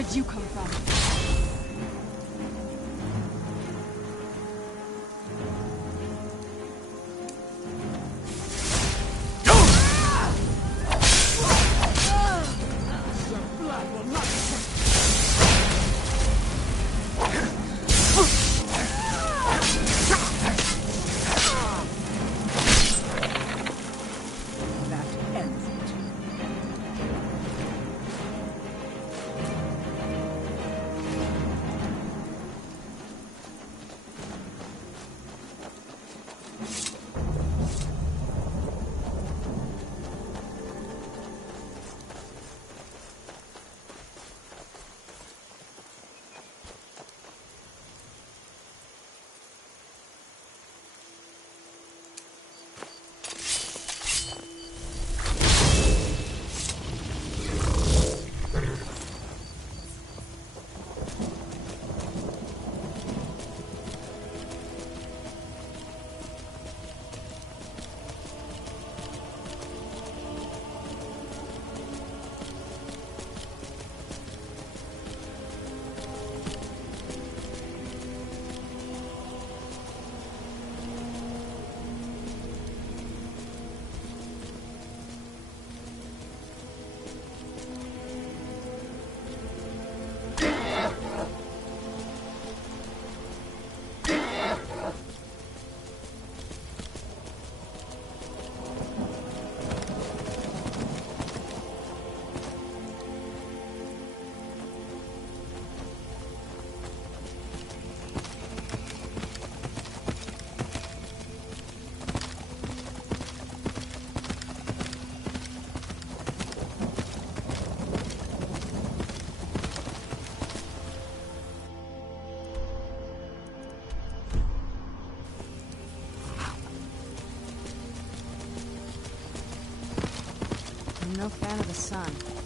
Where'd you come from? I'm no fan of the sun.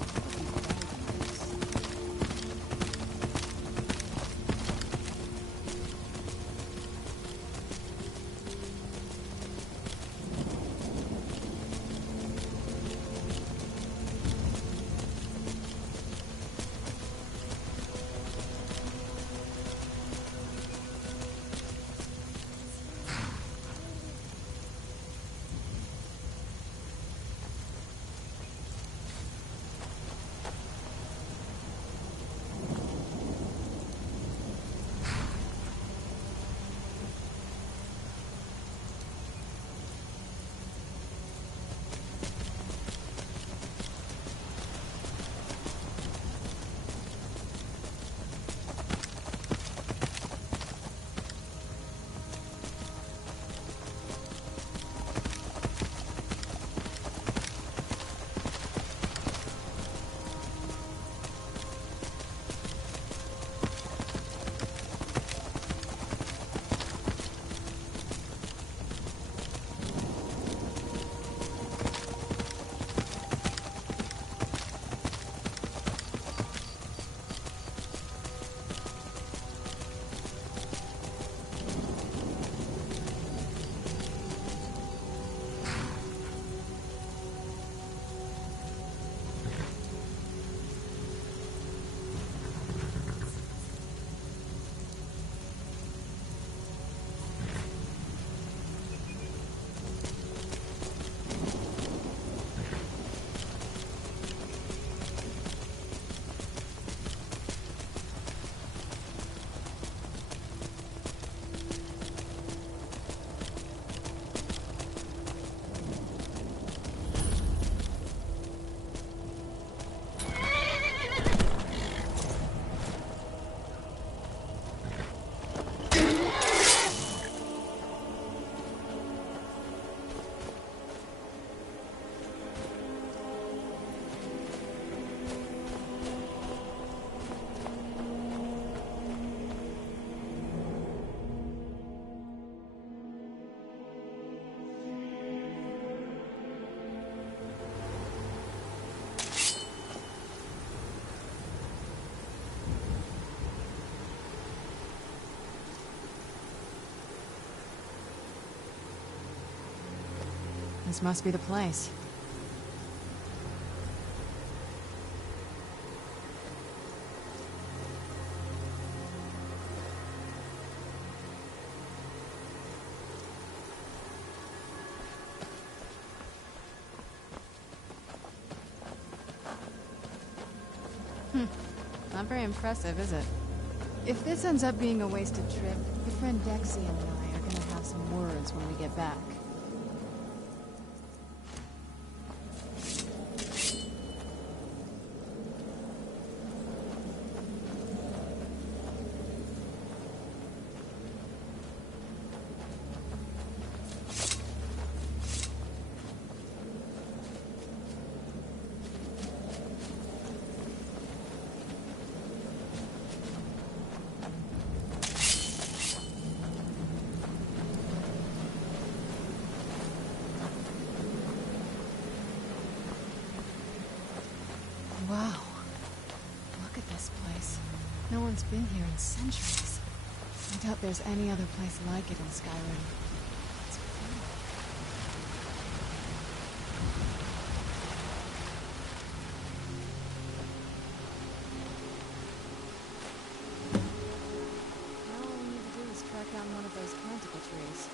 This must be the place. Not very impressive, is it? If this ends up being a wasted trip, your friend Dexy and I are gonna have some words when we get back. Wow. Look at this place. No one's been here in centuries. I doubt there's any other place like it in Skyrim. It's beautiful. Now all we need to do is track down one of those canticle trees.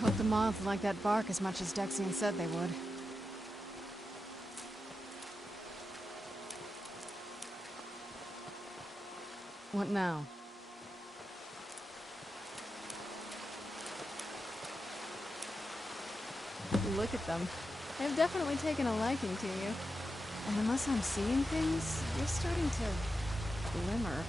Hope the moths like that bark as much as Dexian said they would. What now? Look at them. They've definitely taken a liking to you. And unless I'm seeing things, you're starting to glimmer.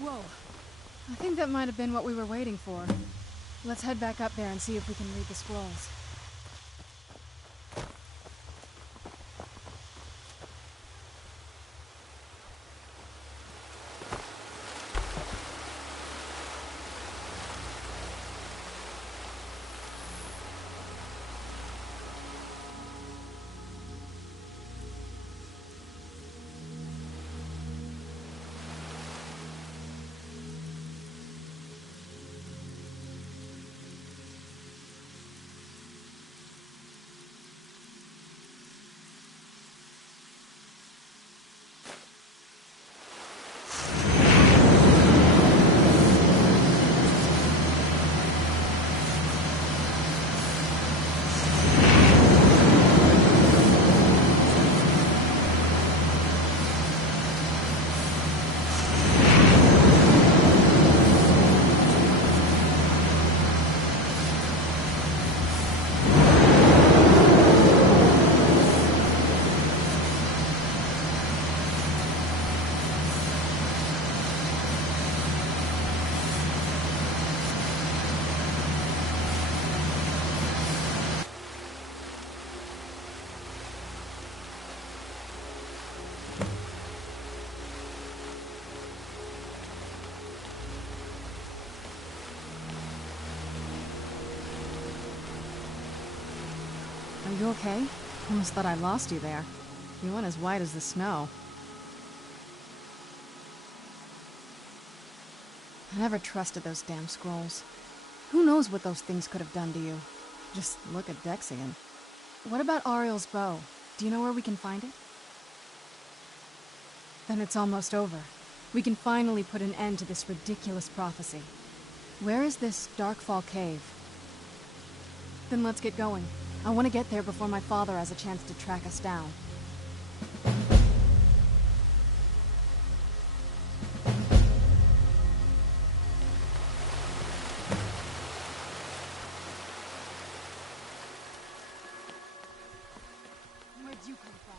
Whoa. I think that might have been what we were waiting for. Let's head back up there and see if we can read the scrolls. Are you okay? Almost thought I lost you there. You went as white as the snow. I never trusted those damn scrolls. Who knows what those things could have done to you? Just look at Dexian. What about Ariel's bow? Do you know where we can find it? Then it's almost over. We can finally put an end to this ridiculous prophecy. Where is this Darkfall cave? Then let's get going. I want to get there before my father has a chance to track us down. Where'd you come from?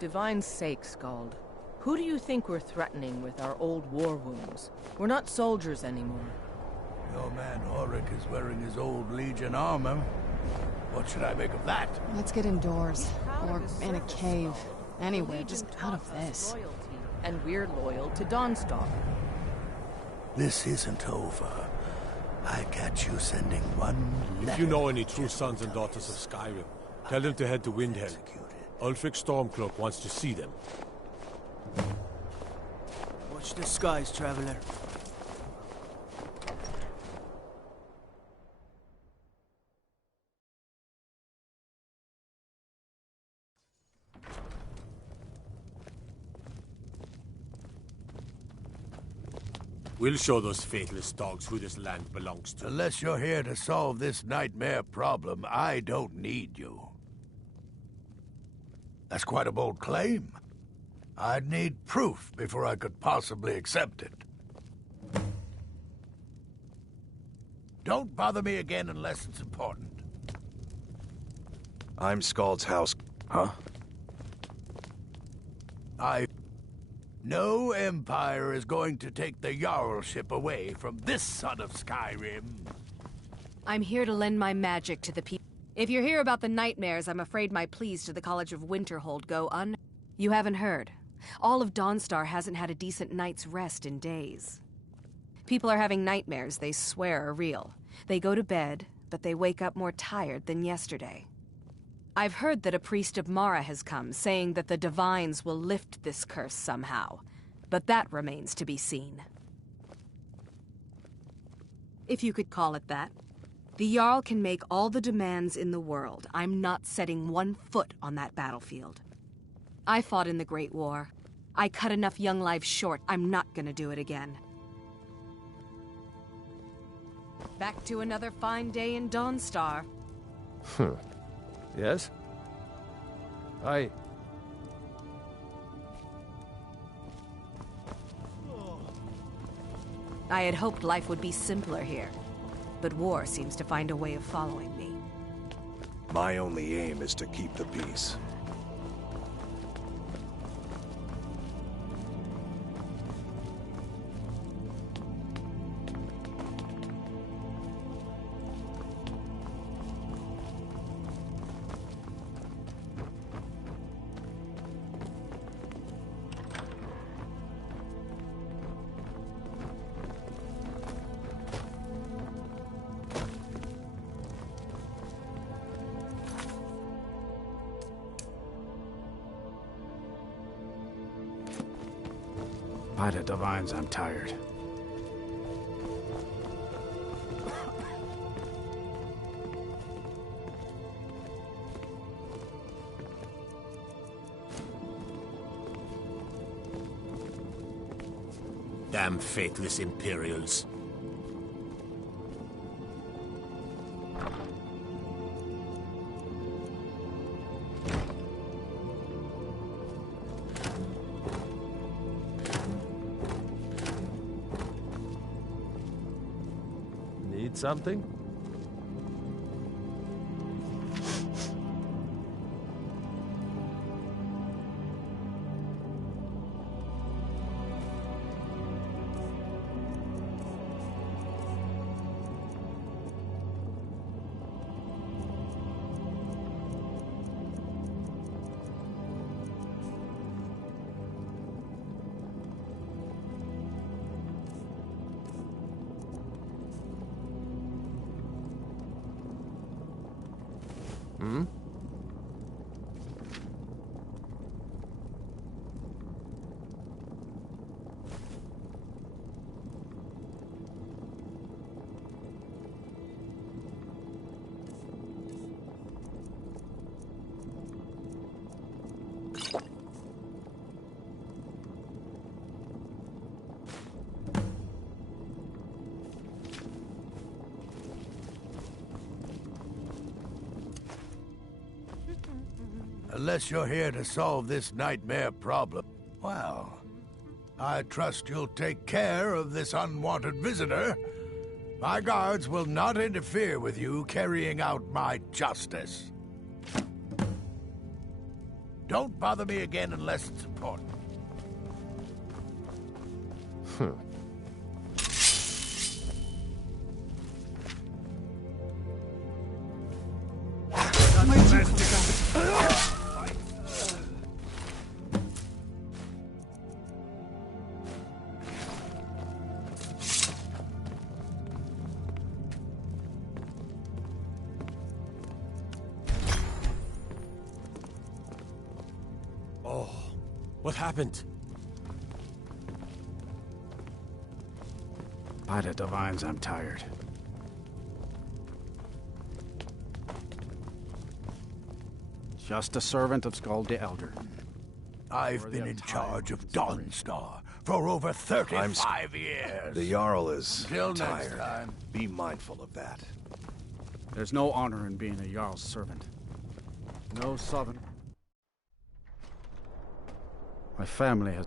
Divine's sake, Skald. Who do you think we're threatening with our old war wounds? We're not soldiers anymore. Your man Auric is wearing his old Legion armor. What should I make of that? Let's get indoors. Or in a cave. Anywhere, just out of this. And we're loyal to Dawnstalk. This isn't over. I catch you sending one letter. If you know any true sons and daughters of Skyrim, tell them to head to Windhelm. Ulfric Stormcloak wants to see them. Watch the skies, traveler. We'll show those faithless dogs who this land belongs to. Unless you're here to solve this nightmare problem, I don't need you. That's quite a bold claim. I'd need proof before I could possibly accept it. Don't bother me again unless it's important. I'm Scald's house. Huh? No Empire is going to take the Jarlship away from this son of Skyrim. I'm here to lend my magic to the people. If you're here about the nightmares, I'm afraid my pleas to the College of Winterhold go un... You haven't heard. All of Dawnstar hasn't had a decent night's rest in days. People are having nightmares they swear are real. They go to bed, but they wake up more tired than yesterday. I've heard that a priest of Mara has come, saying that the Divines will lift this curse somehow. But that remains to be seen. If you could call it that. The Jarl can make all the demands in the world. I'm not setting one foot on that battlefield. I fought in the Great War. I cut enough young lives short. I'm not gonna do it again. Back to another fine day in Dawnstar. Yes? I had hoped life would be simpler here, but war seems to find a way of following me. My only aim is to keep the peace. By the Divines, I'm tired. damn faithless Imperials. Need something? Hmm? Unless you're here to solve this nightmare problem, well, I trust you'll take care of this unwanted visitor. My guards will not interfere with you carrying out my justice. Don't bother me again unless it's important. What happened? By the divines, I'm tired. Just a servant of Skull the Elder. I've been in charge of Dawnstar for over 35 years. The Jarl is Till next tired. time. Be mindful of that. There's no honor in being a Jarl's servant. No southern. My family has...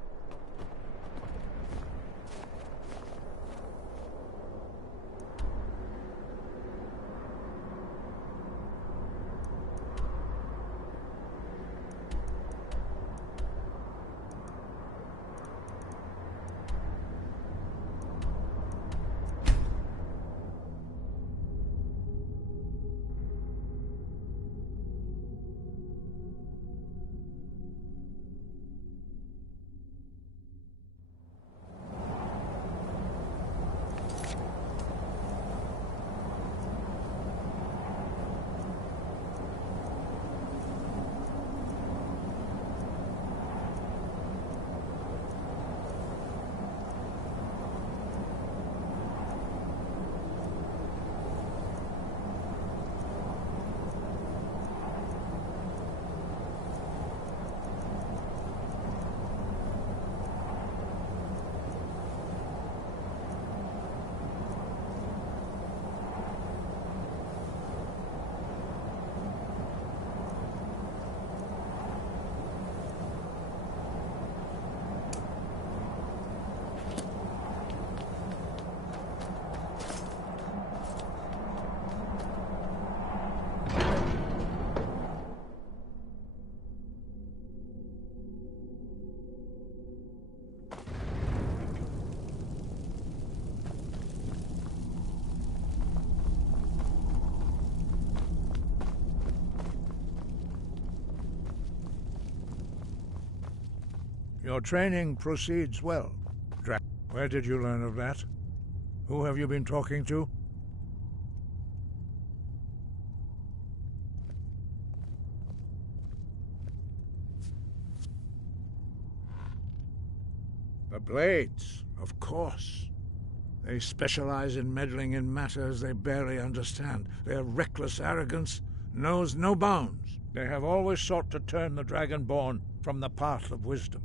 Your training proceeds well. Where did you learn of that? Who have you been talking to? The Blades, of course. They specialize in meddling in matters they barely understand. Their reckless arrogance knows no bounds. They have always sought to turn the Dragonborn from the path of wisdom.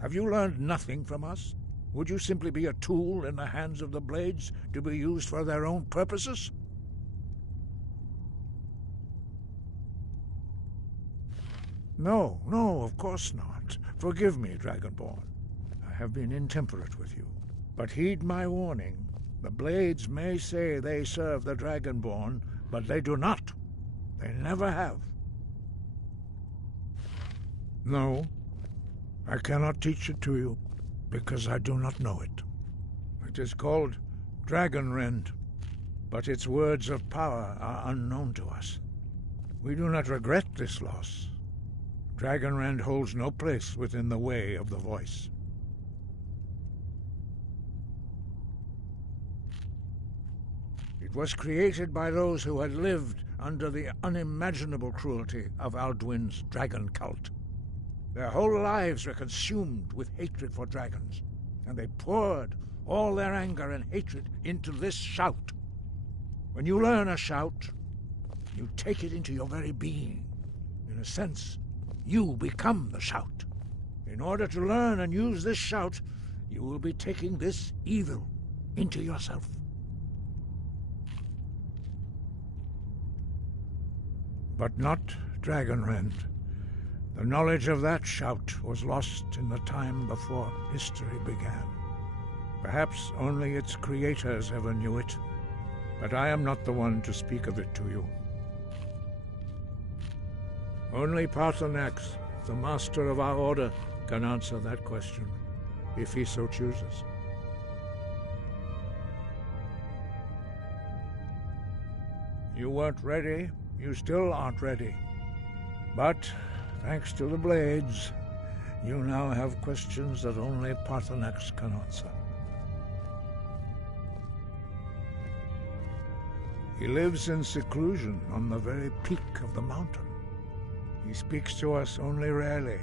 Have you learned nothing from us? Would you simply be a tool in the hands of the Blades to be used for their own purposes? No, of course not. Forgive me, Dragonborn. I have been intemperate with you. But heed my warning. The Blades may say they serve the Dragonborn, but they do not. They never have. No, I cannot teach it to you, because I do not know it. It is called Dragonrend, but its words of power are unknown to us. We do not regret this loss. Dragonrend holds no place within the way of the voice. It was created by those who had lived under the unimaginable cruelty of Alduin's dragon cult. Their whole lives were consumed with hatred for dragons, and they poured all their anger and hatred into this shout. When you learn a shout, you take it into your very being. In a sense, you become the shout. In order to learn and use this shout, you will be taking this evil into yourself. But not Dragonrend. The knowledge of that shout was lost in the time before history began. Perhaps only its creators ever knew it, but I am not the one to speak of it to you. Only Paarthurnax, the master of our order, can answer that question, if he so chooses. You weren't ready. You still aren't ready. But thanks to the Blades, you now have questions that only Paarthurnax can answer. He lives in seclusion on the very peak of the mountain. He speaks to us only rarely,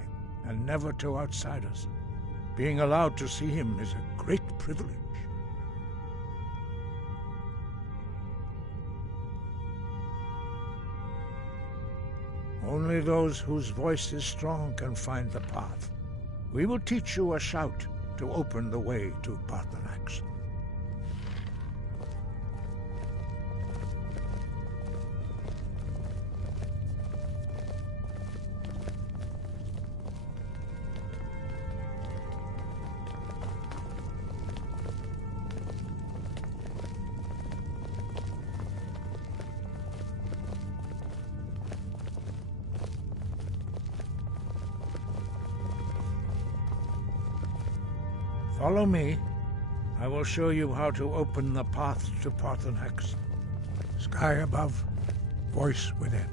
and never to outsiders. Being allowed to see him is a great privilege. Only those whose voice is strong can find the path. We will teach you a shout to open the way to Paarthurnax. Follow me. I will show you how to open the path to Paarthurnax. Sky above, voice within.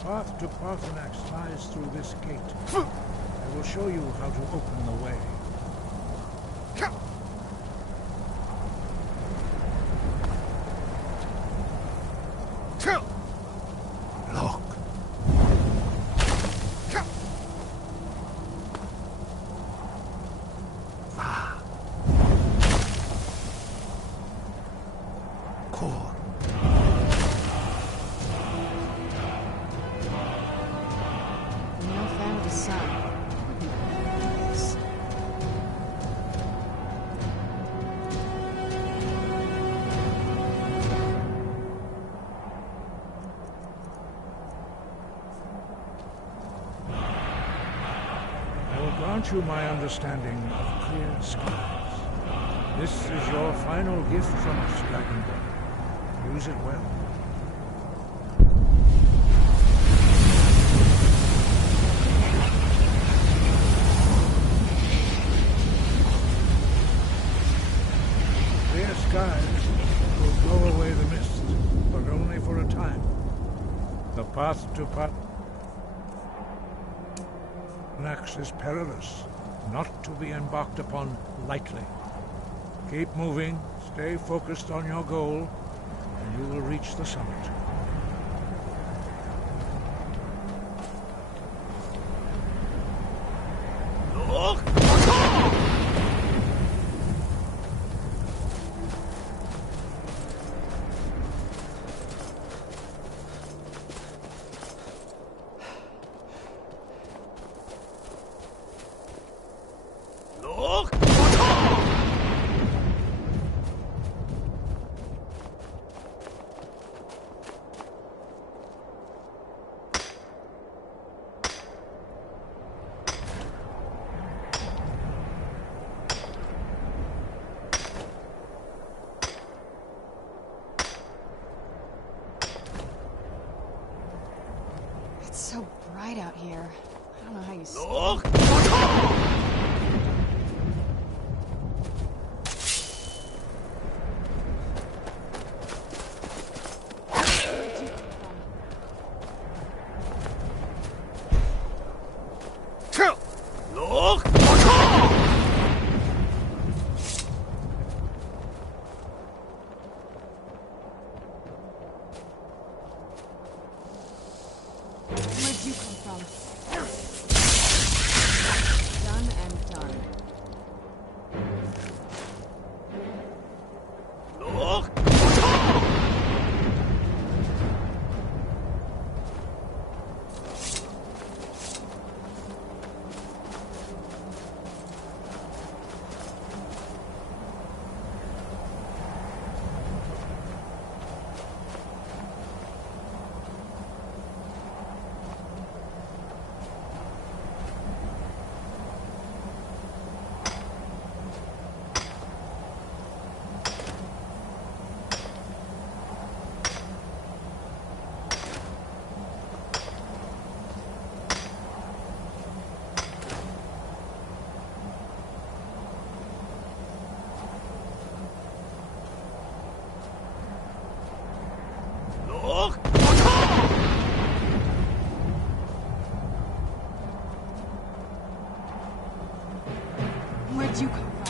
The path to Paarthurnax lies through this gate. I will show you how to open the way. Look. Core. No fan of the sun. Yes. I will grant you my understanding of clear skies. This is your final gift from us, Dragonborn. Use it well. Clear skies will blow away the mist, but only for a time. The path to Paarthurnax is perilous, not to be embarked upon lightly. Keep moving, stay focused on your goal, and you will reach the summit. It's so bright out here. I don't know how you see. Where'd you come from? Where'd you come from?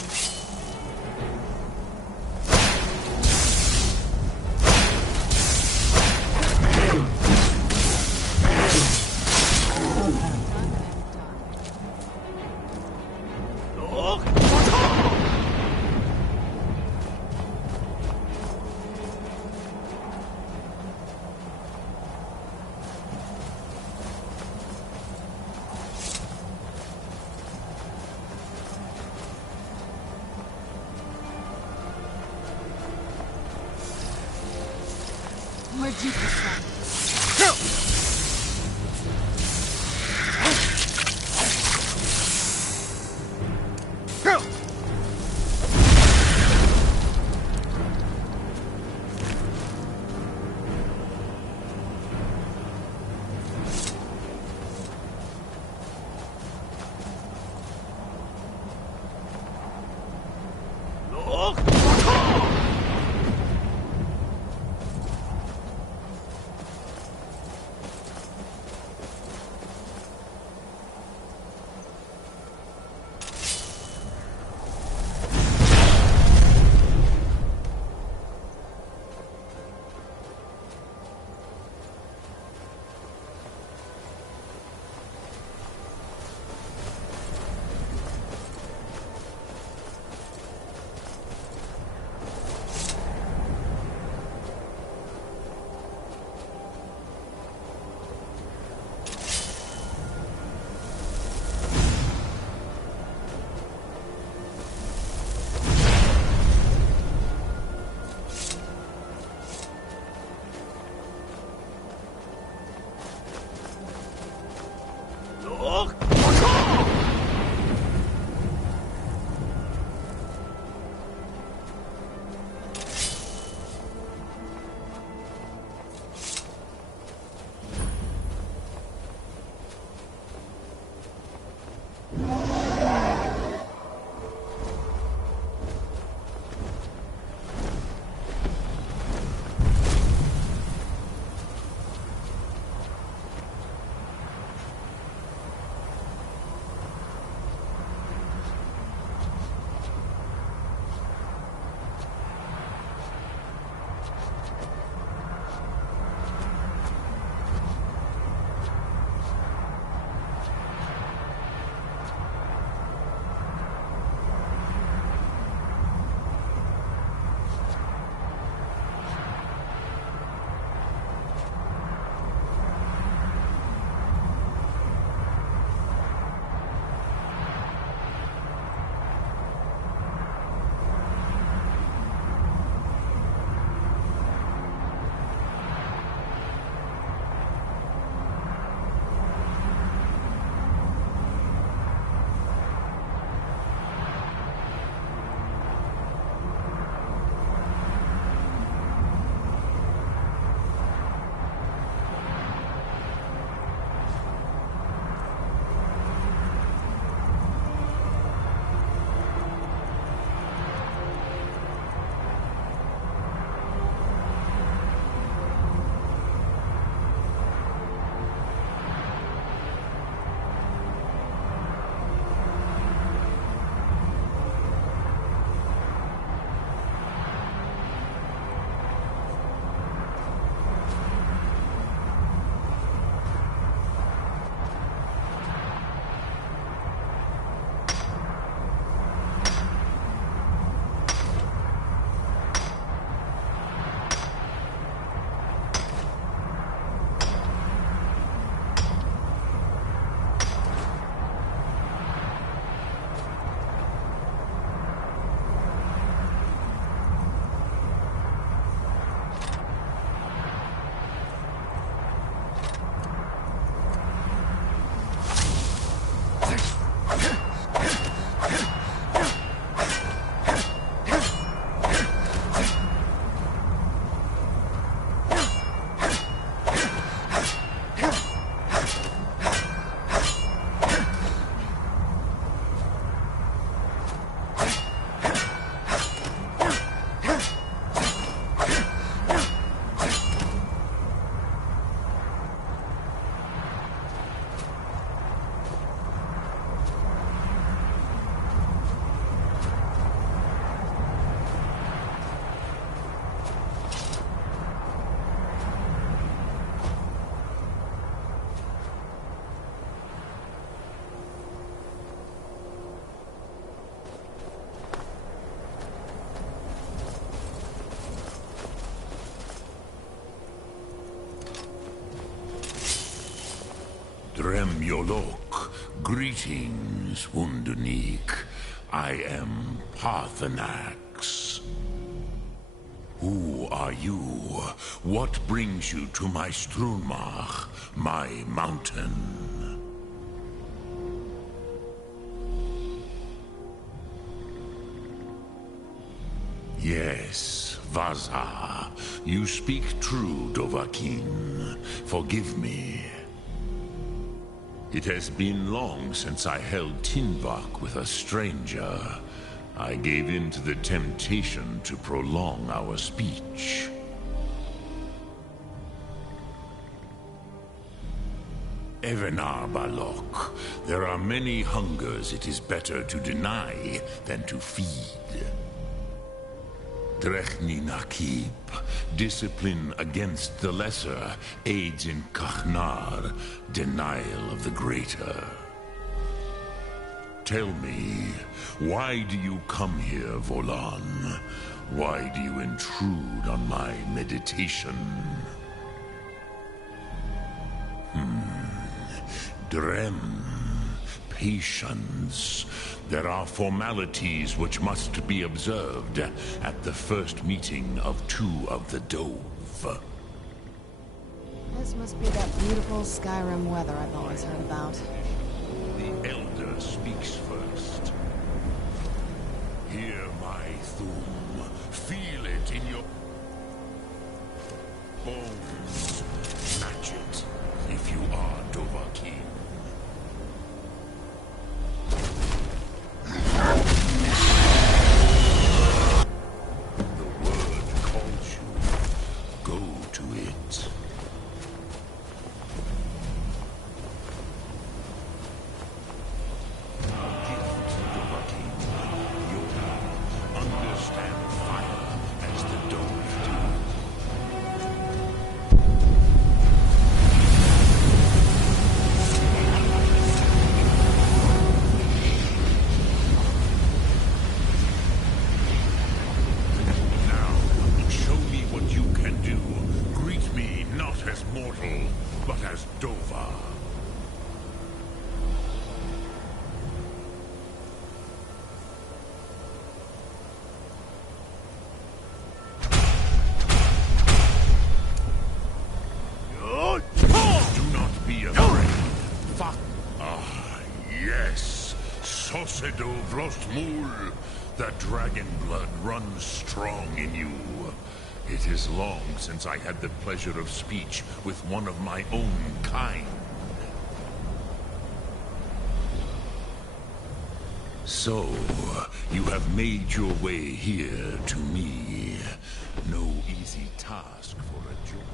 Where'd you come from? Yolok, greetings, Wunderneek. I am Parthenax. Who are you? What brings you to my Strunmach, my mountain? Yes, Vaza. You speak true, Dovahkiin. Forgive me. It has been long since I held Tinvak with a stranger. I gave in to the temptation to prolong our speech. Evenar Balok, there are many hungers it is better to deny than to feed. Drechni Nakib, discipline against the lesser, aids in Kachnar, denial of the greater. Tell me, why do you come here, Volan? Why do you intrude on my meditation? Drem, patience. There are formalities which must be observed at the first meeting of two of the Dove. This must be that beautiful Skyrim weather I've always heard about. The Elder speaks first. Hear my Thum. Feel it in your bones. Match it, if you are Dovahkiin. The dragon blood runs strong in you. It is long since I had the pleasure of speech with one of my own kind. So, you have made your way here to me. No easy task for a journey.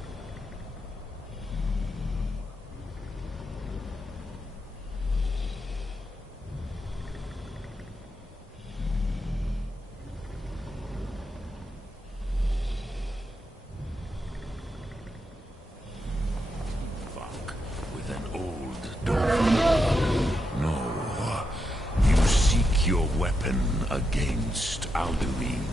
Against Alduin.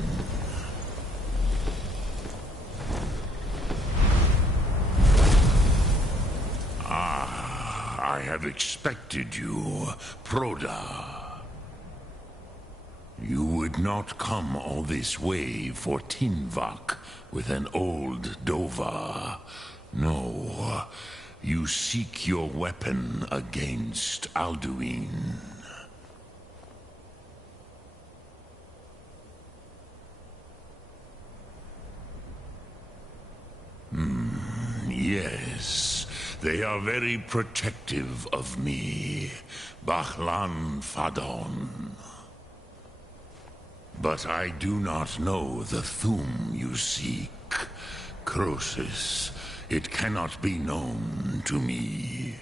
I have expected you, Proda. You would not come all this way for Tinvak with an old Dova. No, you seek your weapon against Alduin. Yes, they are very protective of me, Bachlan Fadon. But I do not know the Thum you seek, Croesus. It cannot be known to me.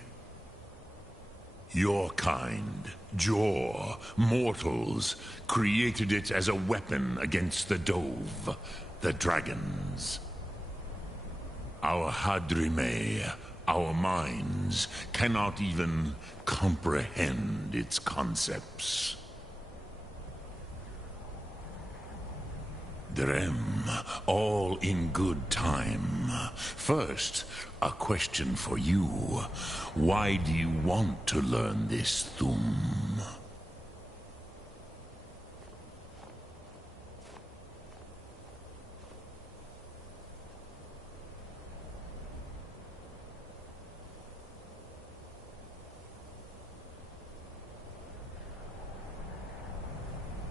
Your kind, Jor, mortals, created it as a weapon against the Dove, the dragons. Our Hadrime, our minds, cannot even comprehend its concepts. Drem, all in good time. First, a question for you. Why do you want to learn this Thum?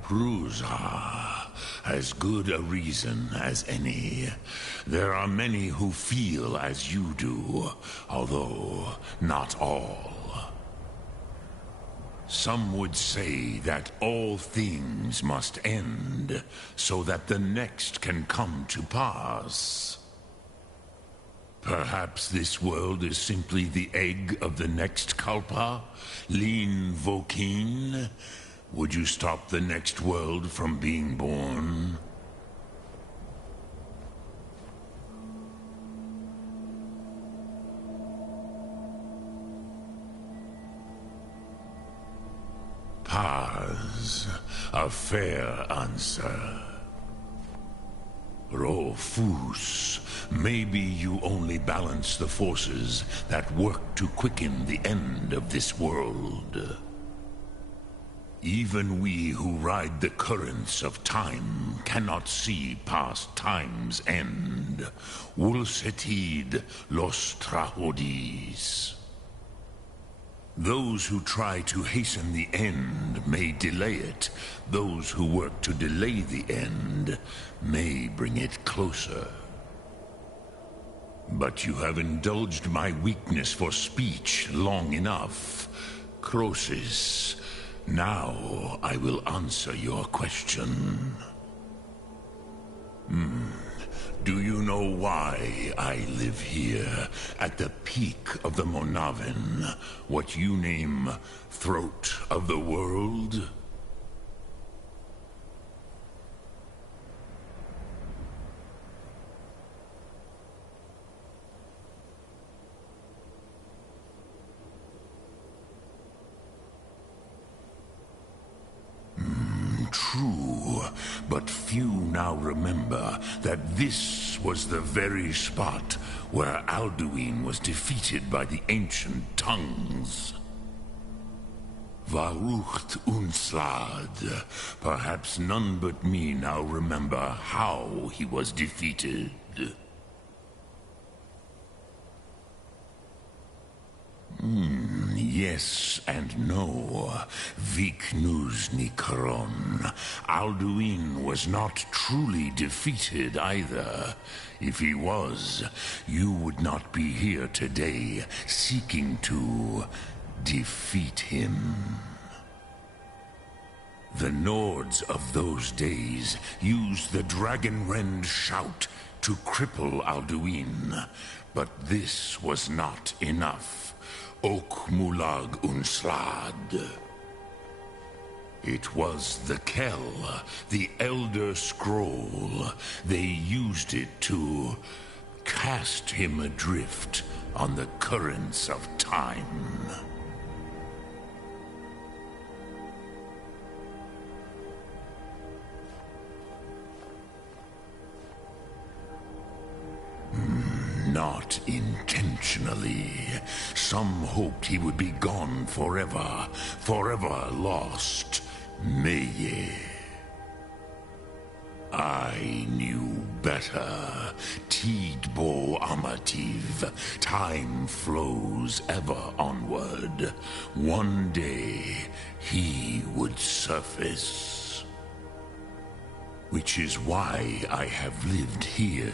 Prusa, as good a reason as any. There are many who feel as you do, although not all. Some would say that all things must end, so that the next can come to pass. Perhaps this world is simply the egg of the next Kalpa, Lin Vokin. Would you stop the next world from being born? Paz, a fair answer. Rofus, maybe you only balance the forces that work to quicken the end of this world. Even we who ride the currents of time cannot see past time's end. Wulsetid los trahodis. Those who try to hasten the end may delay it. Those who work to delay the end may bring it closer. But you have indulged my weakness for speech long enough. Croesus. Now I will answer your question. Do you know why I live here, at the peak of the Monavin, what you name Throat of the World? True, but few now remember that this was the very spot where Alduin was defeated by the ancient tongues. Varucht Unslad. Perhaps none but me now remember how he was defeated. Yes and no. Viknus Nikaron. Alduin was not truly defeated either. If he was, you would not be here today seeking to defeat him. The Nords of those days used the Dragonrend shout to cripple Alduin, but this was not enough. Ok Mulag Unslad. It was the Kell, the Elder Scroll. They used it to cast him adrift on the currents of time. Not intentionally. Some hoped he would be gone forever, forever lost. Meye. I knew better. Tidbo Amativ. Time flows ever onward. One day, he would surface. Which is why I have lived here.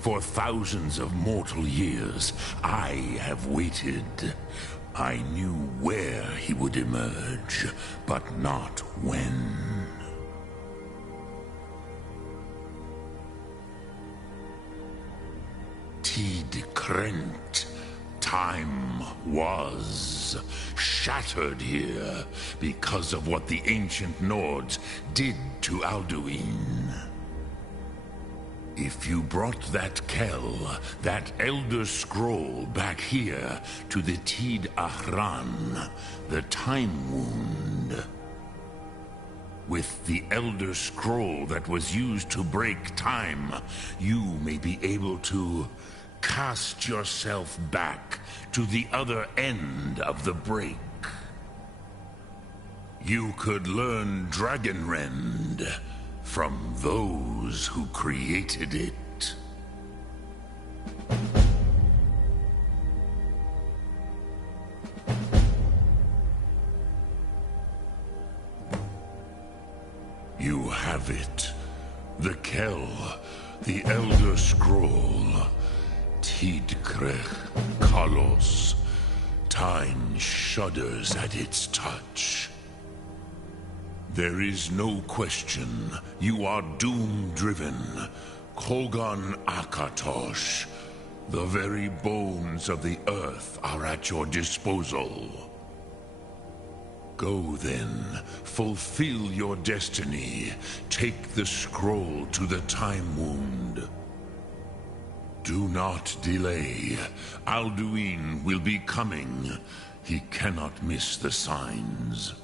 For thousands of mortal years, I have waited. I knew where he would emerge, but not when. Tid Krent. Time was shattered here because of what the ancient Nords did to Alduin. If you brought that Kell, that Elder Scroll, back here to the Tid Ahran, the Time Wound, With the Elder Scroll that was used to break time, you may be able to cast yourself back to the other end of the break. You could learn Dragonrend from those who created it. You have it. The Kell, the Elder Scroll. Tidkrech Kalos. Time shudders at its touch. There is no question. You are doom-driven. Kogan Akatosh. The very bones of the earth are at your disposal. Go then, fulfill your destiny. Take the scroll to the Time Wound. Do not delay. Alduin will be coming. He cannot miss the signs.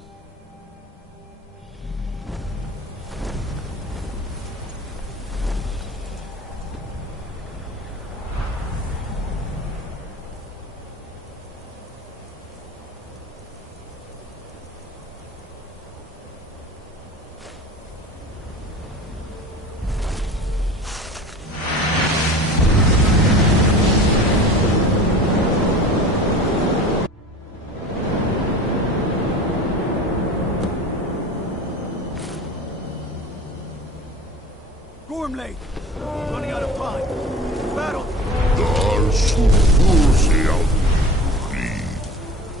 Gormley! Running out of time. Battle!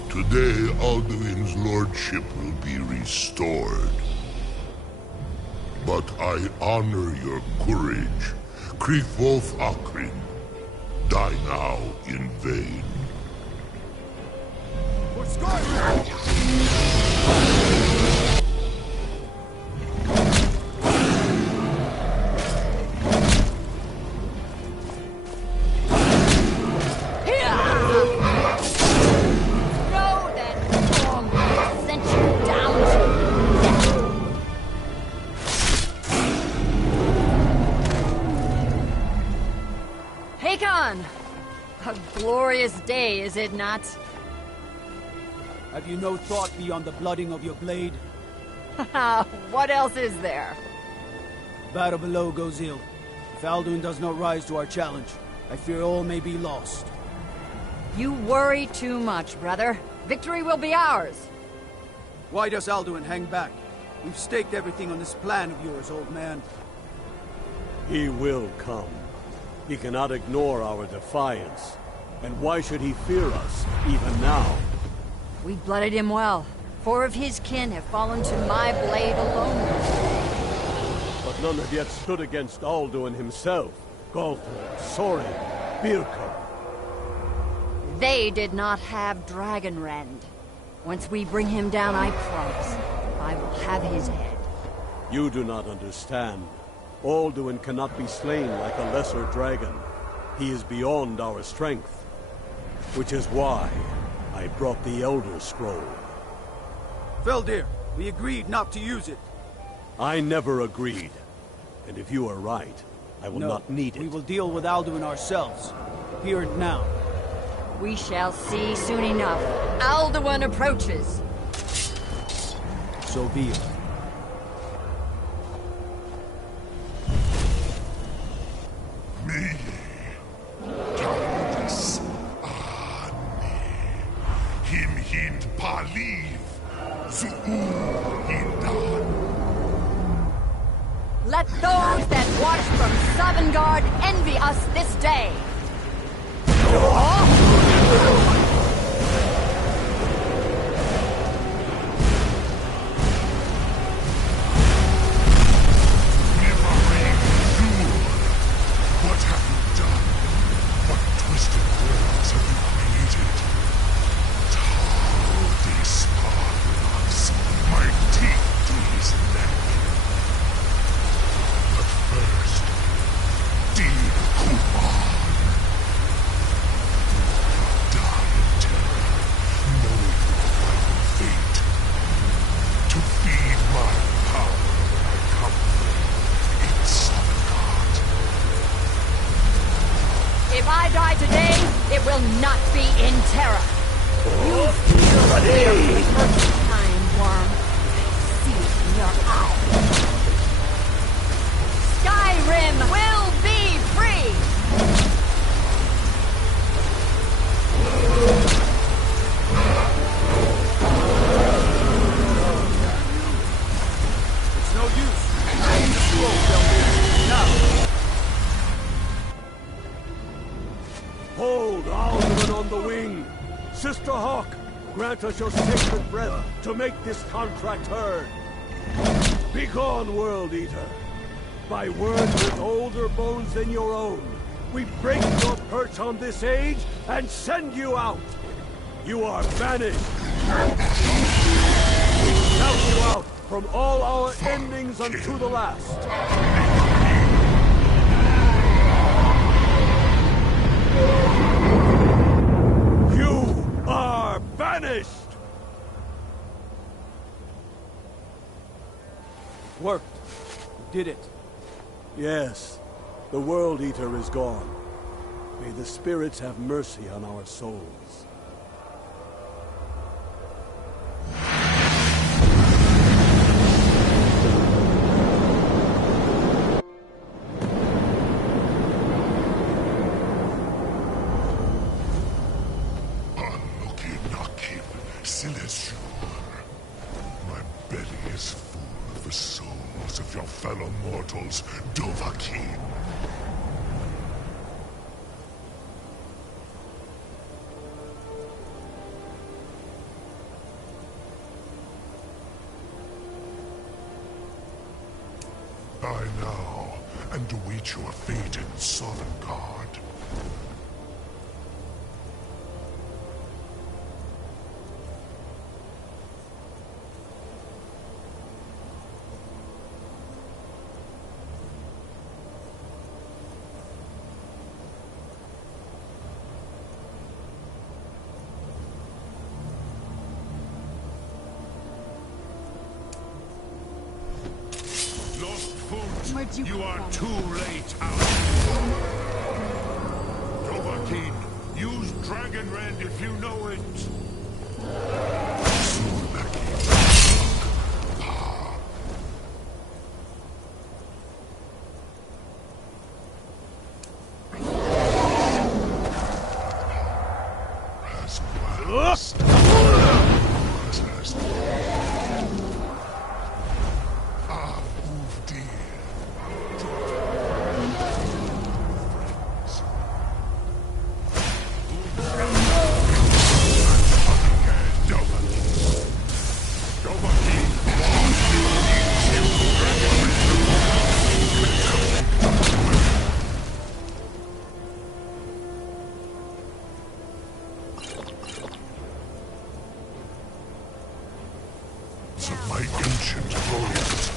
Today, Alduin's lordship will be restored. But I honor your courage. Kriegwolf Akrin. Die now in vain. For Skyrim! A glorious day, is it not? Have you no thought beyond the blooding of your blade? What else is there? Battle below goes ill. If Alduin does not rise to our challenge, I fear all may be lost. You worry too much, brother. Victory will be ours. Why does Alduin hang back? We've staked everything on this plan of yours, old man. He will come. He cannot ignore our defiance. And why should he fear us, even now? We blooded him well. 4 of his kin have fallen to my blade alone. But none have yet stood against Alduin himself. Galter, Sorin, Birka. They did not have Dragonrend. Once we bring him down, I promise, I will have his head. You do not understand. Alduin cannot be slain like a lesser dragon. He is beyond our strength. Which is why I brought the Elder Scroll. Feldir, we agreed not to use it. I never agreed. And if you are right, I will not need it. We will deal with Alduin ourselves. Here and now. We shall see soon enough. Alduin approaches. So be it. Let those that watch from Sovngarde envy us this day. Die. Sister Hawk, grant us your sacred breath to make this contract heard. Begone, World Eater. By words with older bones than your own, we break your perch on this age and send you out. You are banished. We shout you out from all our endings unto the last. You are banished! Worked. You did it. Yes, the World Eater is gone. May the spirits have mercy on our souls. My belly is full of the souls of your fellow mortals, Dovahkiin. I now and await your fate in Sovngarde. You are too late, Dovahkiin, use Dragon Rend if you know it. Of my ancient foes.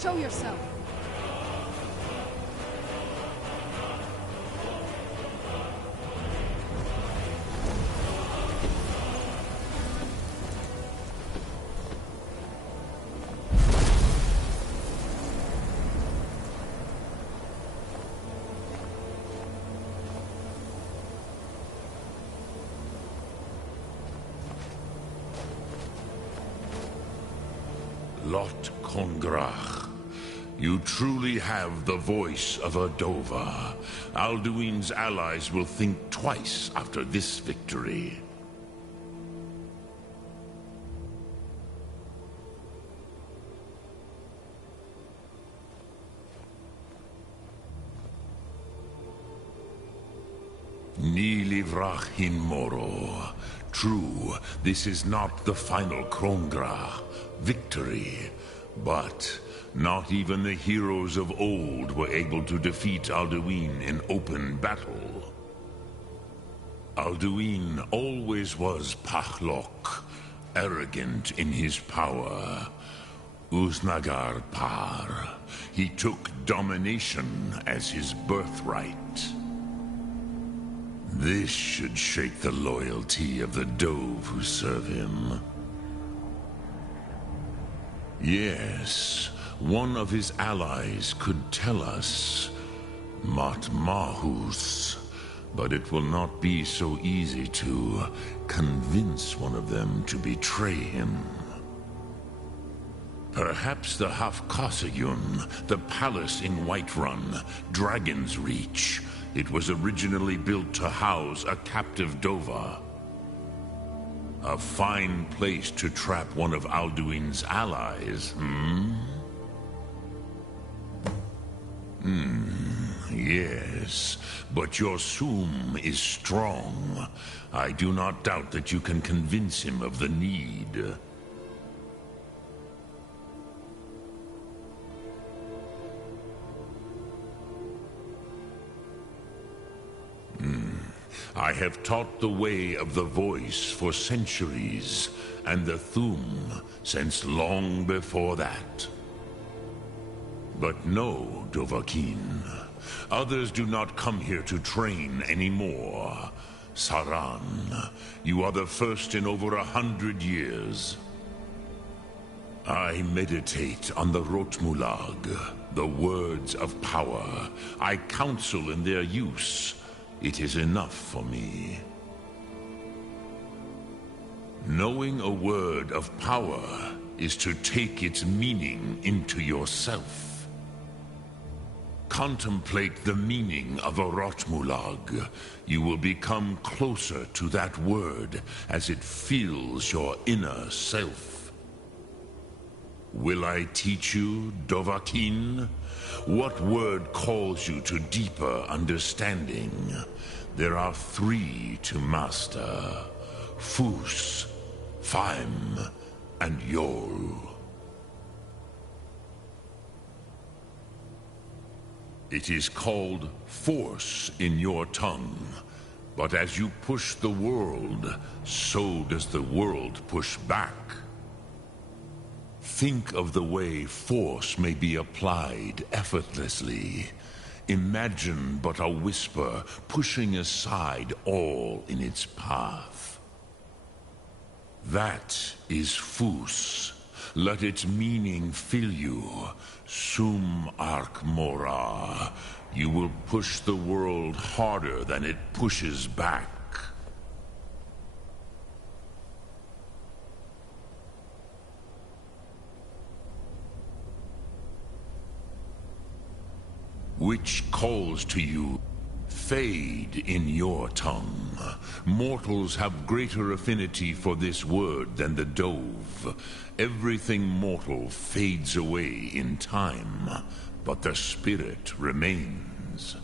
Show yourself. Lot Kongrach. You truly have the voice of a Dova. Alduin's allies will think twice after this victory. Ni livrach hin moro. True, this is not the final Krongra victory, but not even the heroes of old were able to defeat Alduin in open battle. Alduin always was Pachlok, arrogant in his power. Uznagar Par. He took domination as his birthright. This should shake the loyalty of the Dove who serve him. Yes, one of his allies could tell us, Matmahus, but it will not be so easy to convince one of them to betray him. Perhaps the Hafkasayun, the palace in Whiterun, Dragon's Reach. It was originally built to house a captive Dova. A fine place to trap one of Alduin's allies, yes, but your Sum is strong. I do not doubt that you can convince him of the need. I have taught the way of the voice for centuries, and the Thum since long before that. But no, Dovahkiin. Others do not come here to train anymore. Saran, you are the first in over 100 years. I meditate on the Rotmulag, the words of power. I counsel in their use. It is enough for me. Knowing a word of power is to take its meaning into yourself. Contemplate the meaning of a Rotmulag. You will become closer to that word as it fills your inner self. Will I teach you, Dovahkiin? What word calls you to deeper understanding? There are 3 to master. Fus, Faim, and Yol. It is called force in your tongue. But as you push the world, so does the world push back. Think of the way force may be applied effortlessly. Imagine but a whisper pushing aside all in its path. That is Fus. Let its meaning fill you. Sum Ark Mora. You will push the world harder than it pushes back. Which calls to you, fade in your tongue. Mortals have greater affinity for this word than the Dove. Everything mortal fades away in time, but the spirit remains.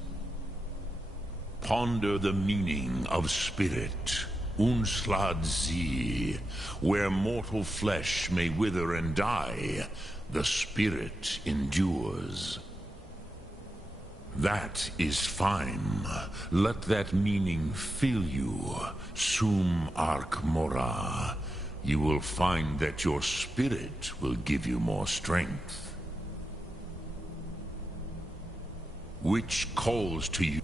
Ponder the meaning of spirit, Unslad Zi. Where mortal flesh may wither and die, the spirit endures. That is fine. Let that meaning fill you. Sum Ark Mora. You will find that your spirit will give you more strength. which calls to you.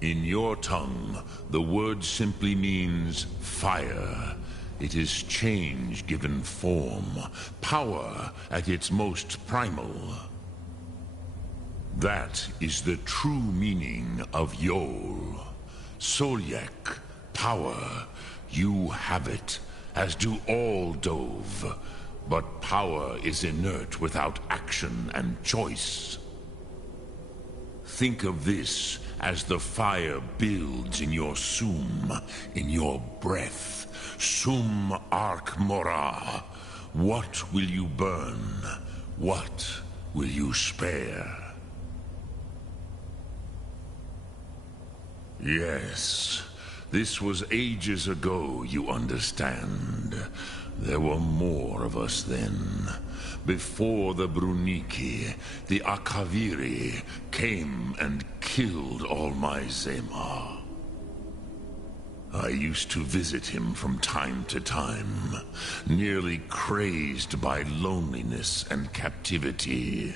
In your tongue, the word simply means fire. It is change given form, power at its most primal. That is the true meaning of Yol. Solyek, power. You have it, as do all Dove. But power is inert without action and choice. Think of this as the fire builds in your sum, in your breath. Sum Arc Mora. What will you burn? What will you spare? Yes, this was ages ago, you understand. There were more of us then. Before the Bruniki, the Akaviri came and killed all my Zema. I used to visit him from time to time, nearly crazed by loneliness and captivity.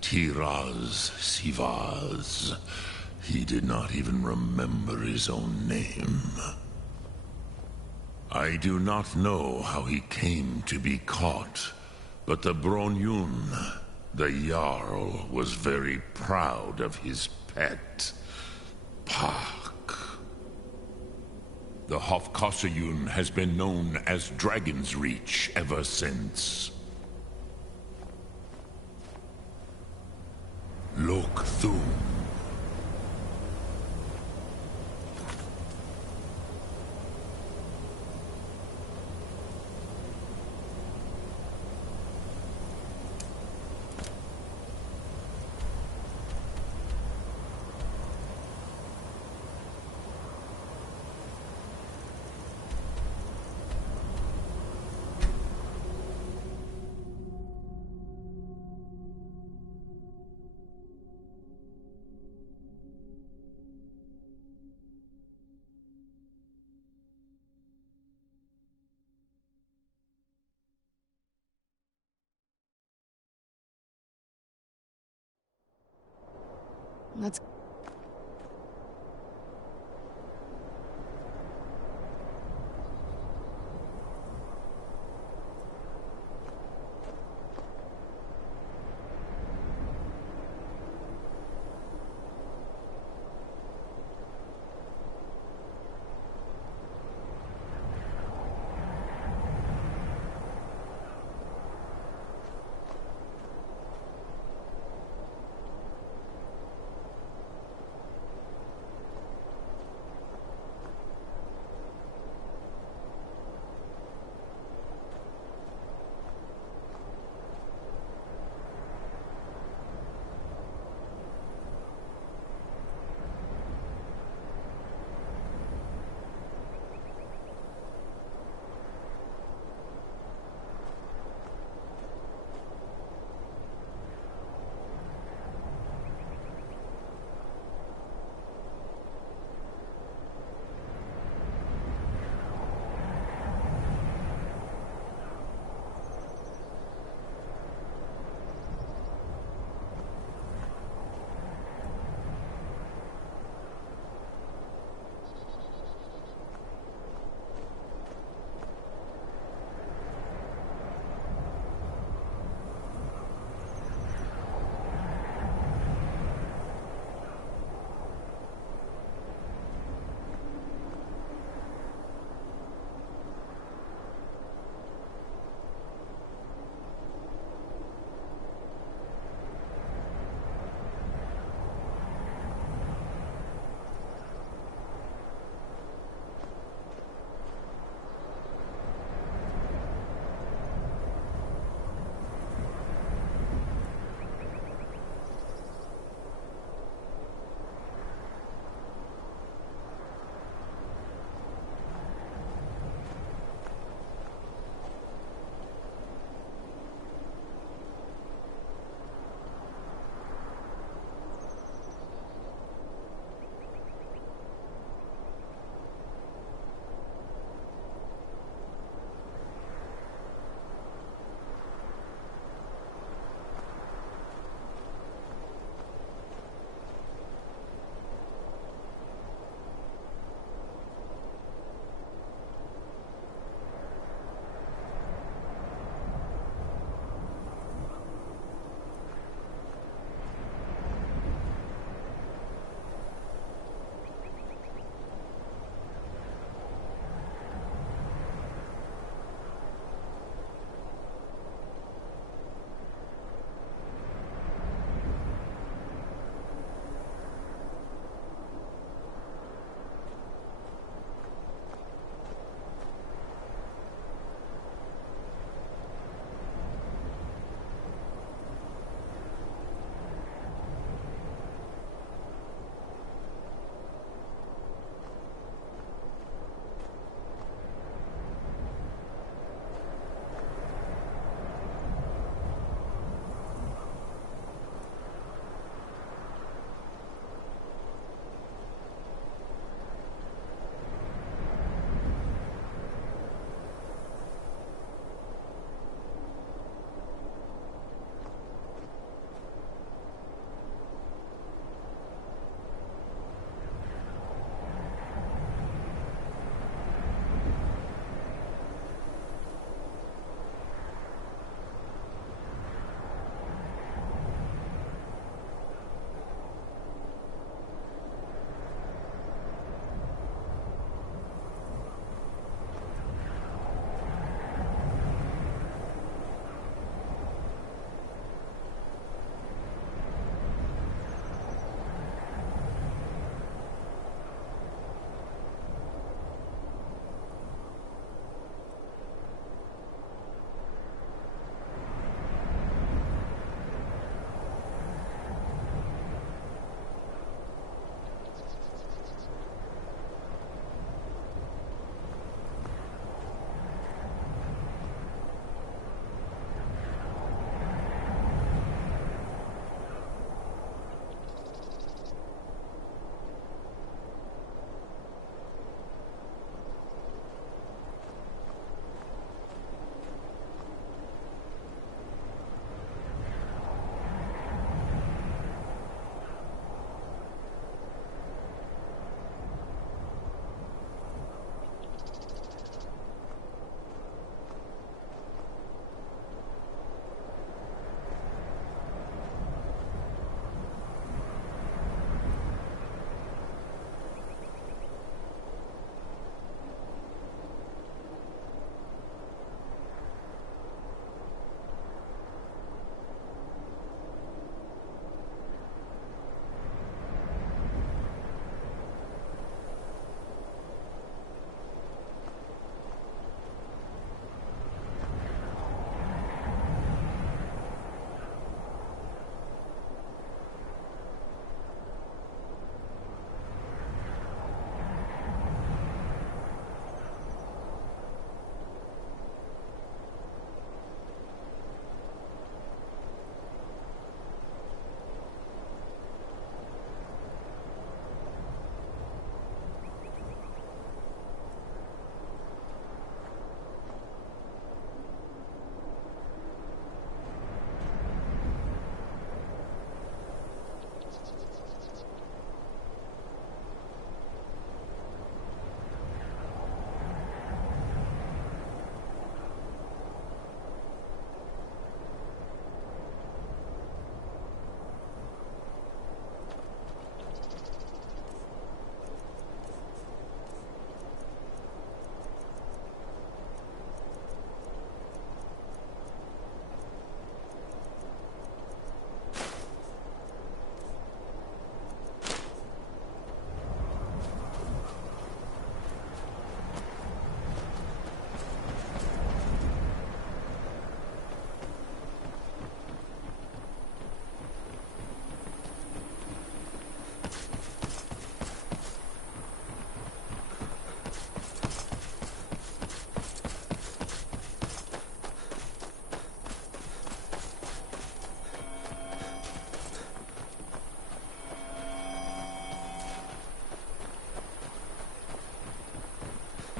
Tiraz Sivaz. He did not even remember his own name. I do not know how he came to be caught, but the Bronyun, the Jarl, was very proud of his pet, Pak. The Hofkossayun has been known as Dragon's Reach ever since. Lok Thum. Let's...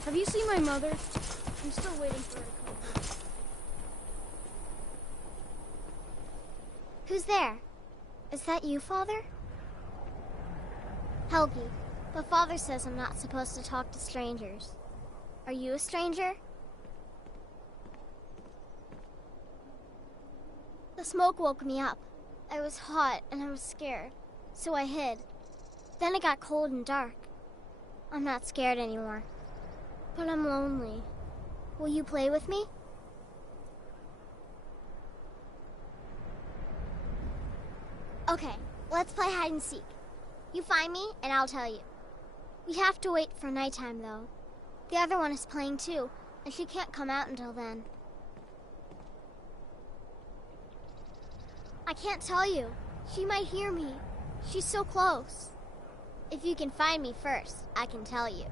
Have you seen my mother? I'm still waiting for her to come home. Who's there? Is that you, Father? Helgi, but Father says I'm not supposed to talk to strangers. Are you a stranger? The smoke woke me up. I was hot and I was scared, so I hid. Then it got cold and dark. I'm not scared anymore, but I'm lonely. Will you play with me? Okay, let's play hide and seek. You find me, and I'll tell you. We have to wait for nighttime, though. The other one is playing too, and she can't come out until then. I can't tell you. She might hear me. She's so close. If you can find me first, I can tell you.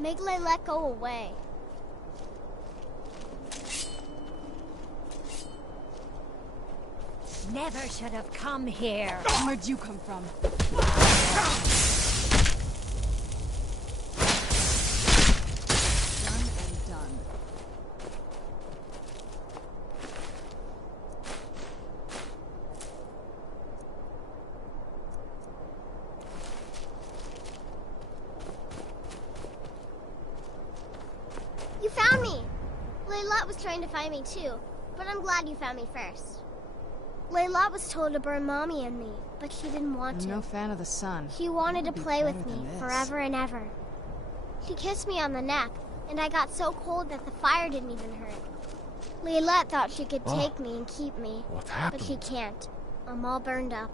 Make Layla go away. Never should have come here. Where'd you come from? Done and done. You found me! Layla was trying to find me too, but I'm glad you found me first. Layla was told to burn Mommy and me, but she didn't want to. I'm no fan of the sun. She wanted to play with me forever and ever. She kissed me on the neck, and I got so cold that the fire didn't even hurt. Layla thought she could take me and keep me. What happened? But she can't. I'm all burned up.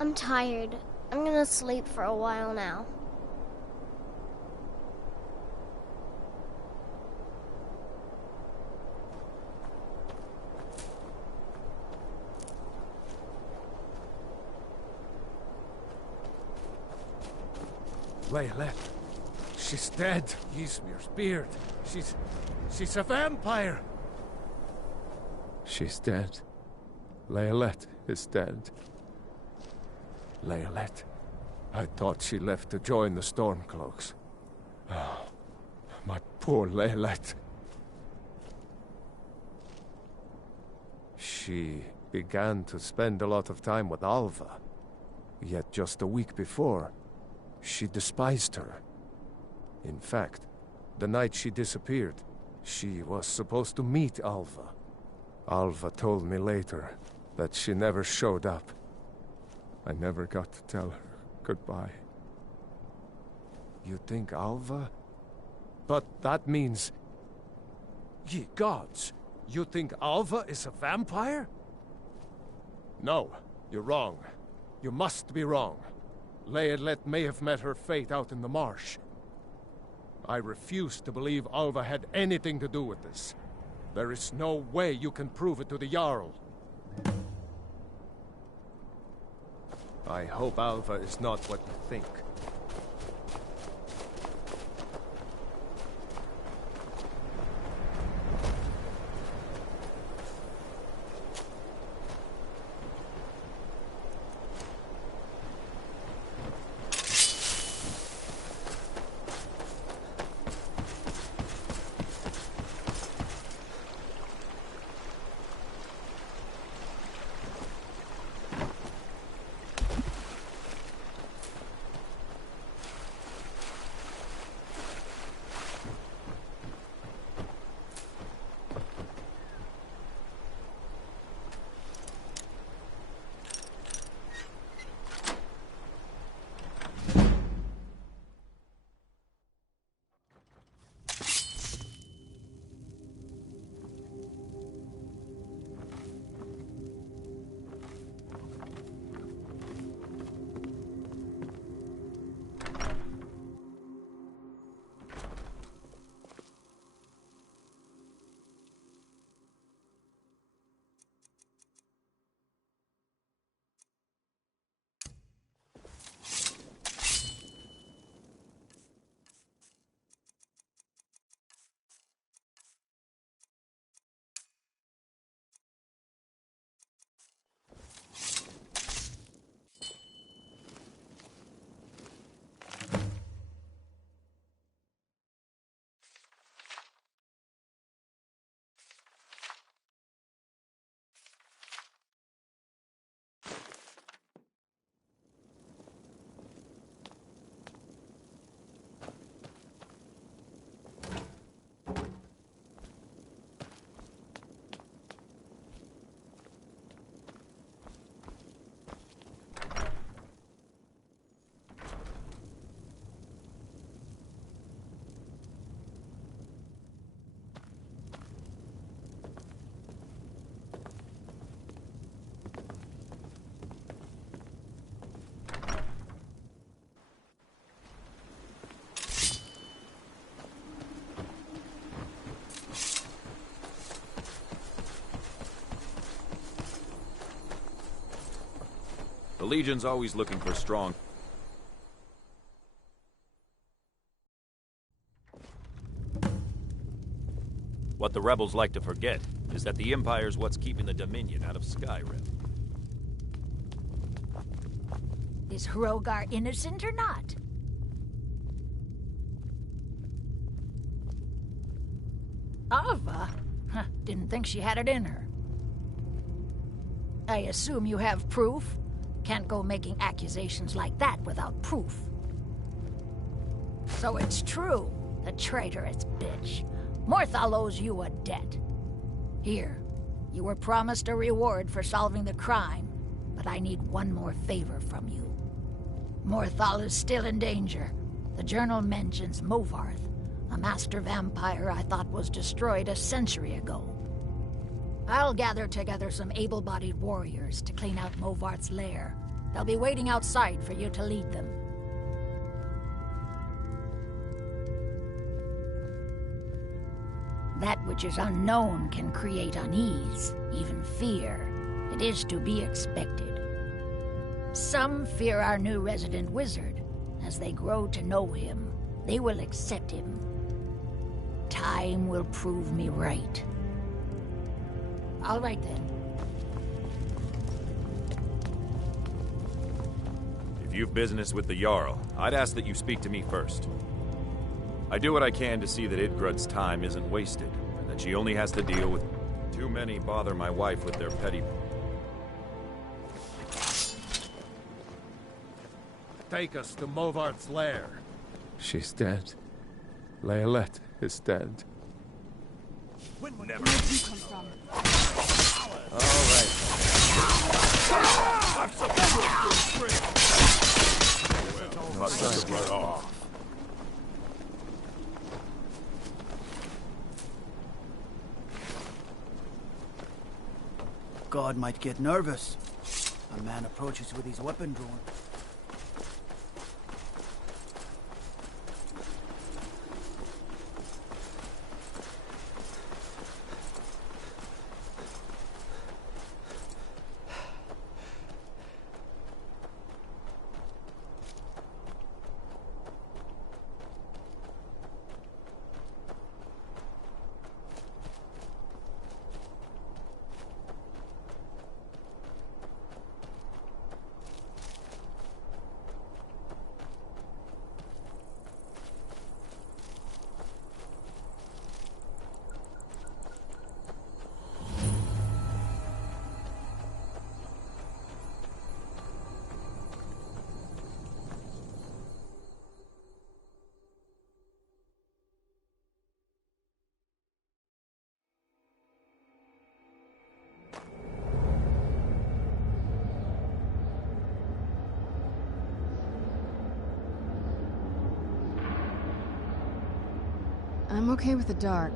I'm tired. I'm gonna sleep for a while now. Layla, she's dead. Ysmir's beard. She's a vampire. She's dead. Layla is dead. Layla, I thought she left to join the Stormcloaks. Oh, my poor Layla. She began to spend a lot of time with Alva. Yet just a week before, she despised her. In fact, the night she disappeared, she was supposed to meet Alva. Alva told me later that she never showed up. I never got to tell her goodbye. You think Alva? But that means... Ye gods! You think Alva is a vampire? No, you're wrong. You must be wrong. Layla may have met her fate out in the marsh. I refuse to believe Alva had anything to do with this. There is no way you can prove it to the Jarl. I hope Alva is not what you think. Legion's always looking for strong... What the rebels like to forget is that the Empire's what's keeping the Dominion out of Skyrim. Is Hrogar innocent or not? Alva? Huh, didn't think she had it in her. I assume you have proof? Can't go making accusations like that without proof. So it's true, the traitorous bitch. Morthal owes you a debt. Here, you were promised a reward for solving the crime, but I need one more favor from you. Morthal is still in danger. The journal mentions Movarth, a master vampire I thought was destroyed a century ago. I'll gather together some able-bodied warriors to clean out Movarth's lair. They'll be waiting outside for you to lead them. That which is unknown can create unease, even fear. It is to be expected. Some fear our new resident wizard. As they grow to know him, they will accept him. Time will prove me right. All right, then. If you've business with the Jarl, I'd ask that you speak to me first. I do what I can to see that Idgrud's time isn't wasted, and that she only has to deal with... Too many bother my wife with their petty... Take us to Movarth's lair. She's dead. Leolette is dead. Never. Where'd you come from? All right. Must get off. God might get nervous. A man approaches with his weapon drawn. I'm okay with the dark.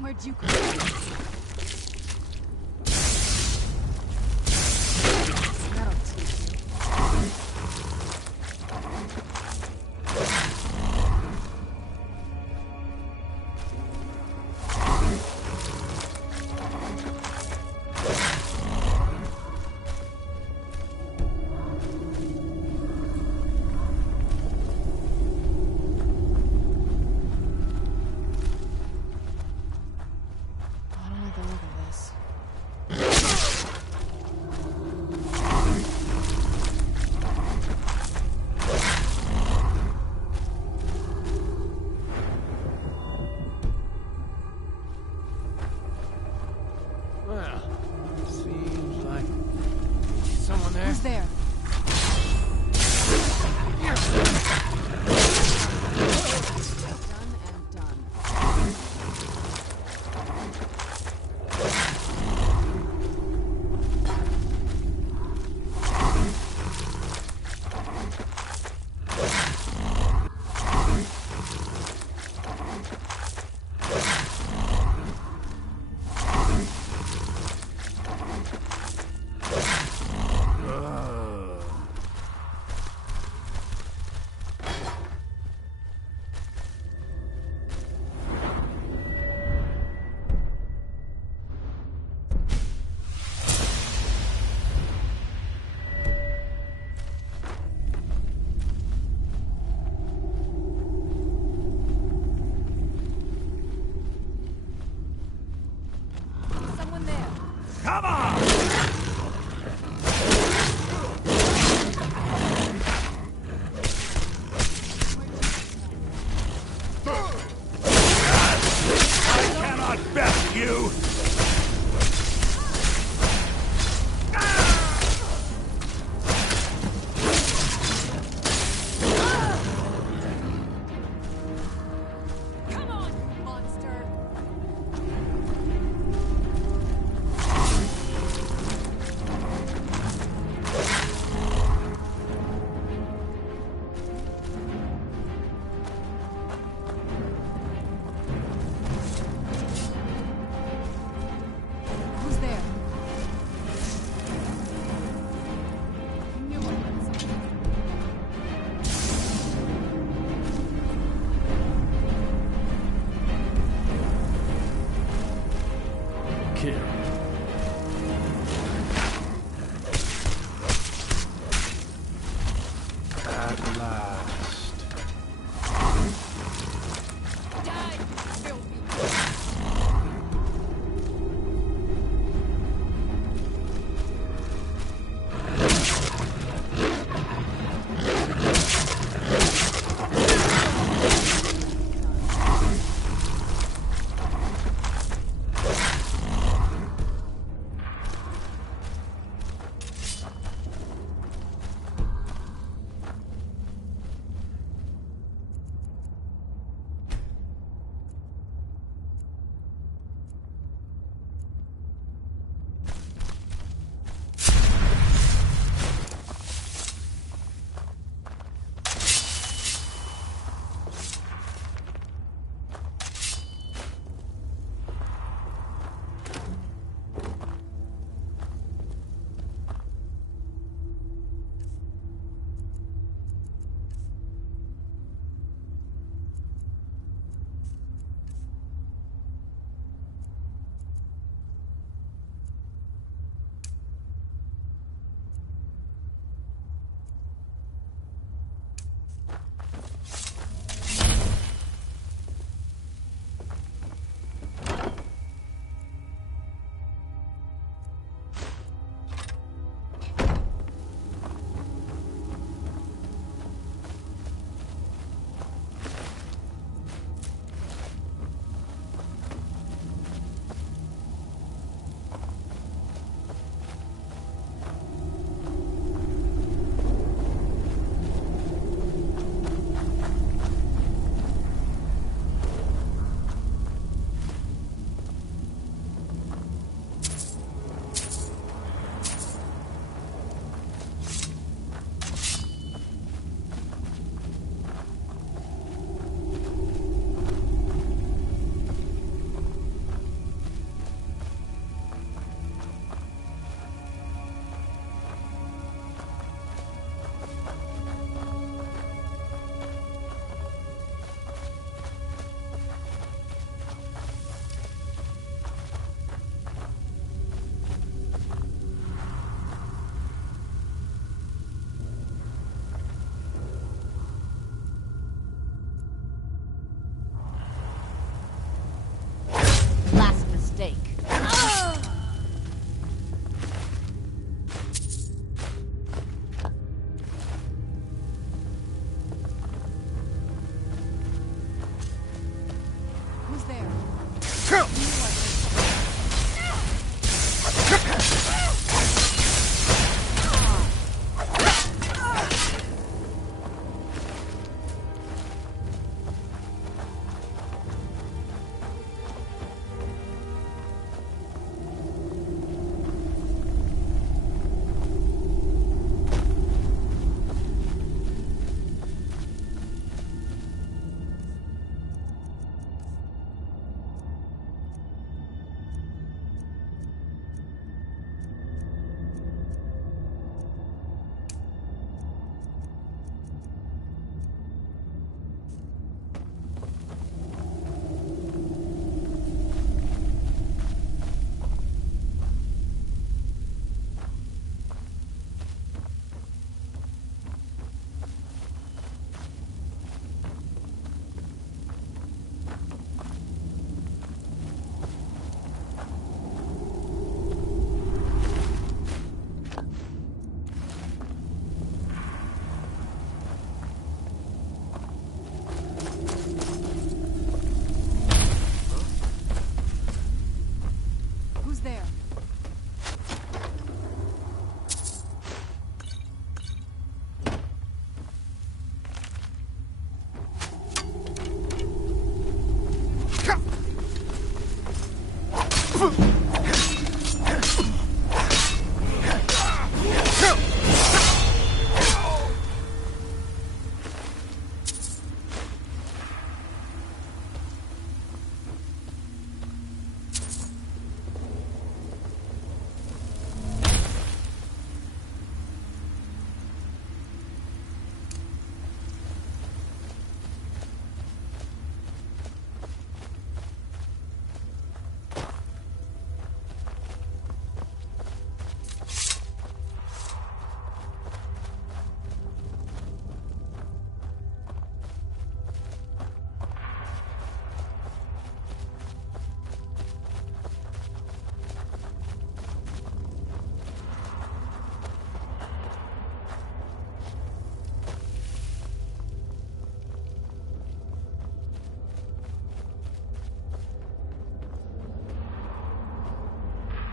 Where'd you come from? Come on! I cannot bet you! Who's there? Kill. At last.